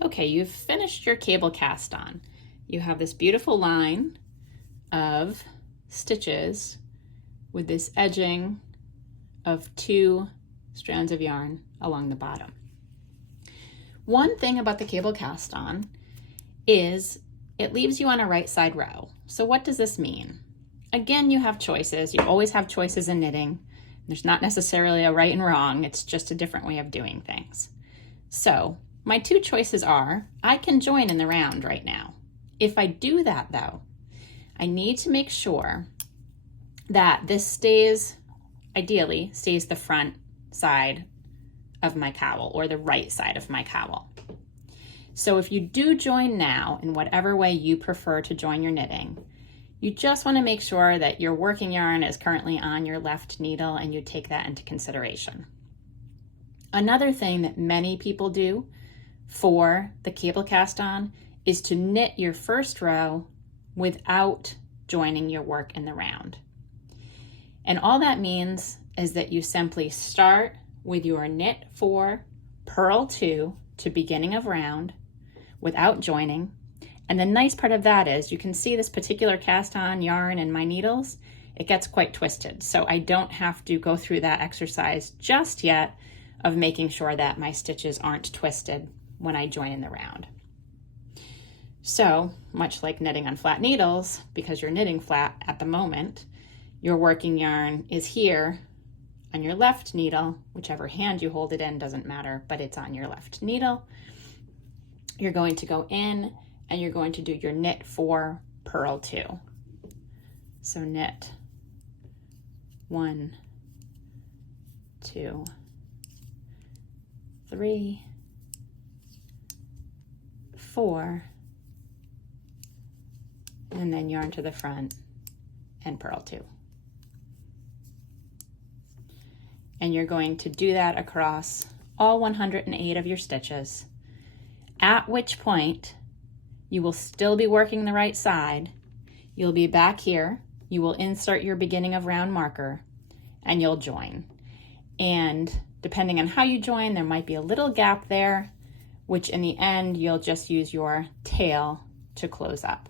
Okay, you've finished your cable cast on. You have this beautiful line of stitches with this edging of 2 strands of yarn along the bottom. One thing about the cable cast on is it leaves you on a right side row. So what does this mean? Again, you have choices. You always have choices in knitting. There's not necessarily a right and wrong. It's just a different way of doing things. So my 2 choices are, I can join in the round right now. If I do that though, I need to make sure that this stays, ideally, stays the front side of my cowl or the right side of my cowl. So if you do join now in whatever way you prefer to join your knitting, you just want to make sure that your working yarn is currently on your left needle and you take that into consideration. Another thing that many people do for the cable cast on is to knit your first row without joining your work in the round. And all that means is that you simply start with your knit 4, purl 2 to beginning of round without joining. And the nice part of that is you can see this particular cast on yarn and my needles, it gets quite twisted. So I don't have to go through that exercise just yet of making sure that my stitches aren't twisted when I join in the round. So much like knitting on flat needles, because you're knitting flat at the moment, your working yarn is here on your left needle, whichever hand you hold it in, doesn't matter, but it's on your left needle. You're going to go in and you're going to do your knit 4, purl 2. So knit 1, 2, 3, 4, and then yarn to the front and purl 2. And you're going to do that across all 108 of your stitches, at which point you will still be working the right side. You'll be back here, you will insert your beginning of round marker, and you'll join. And depending on how you join, there might be a little gap there, which in the end, you'll just use your tail to close up.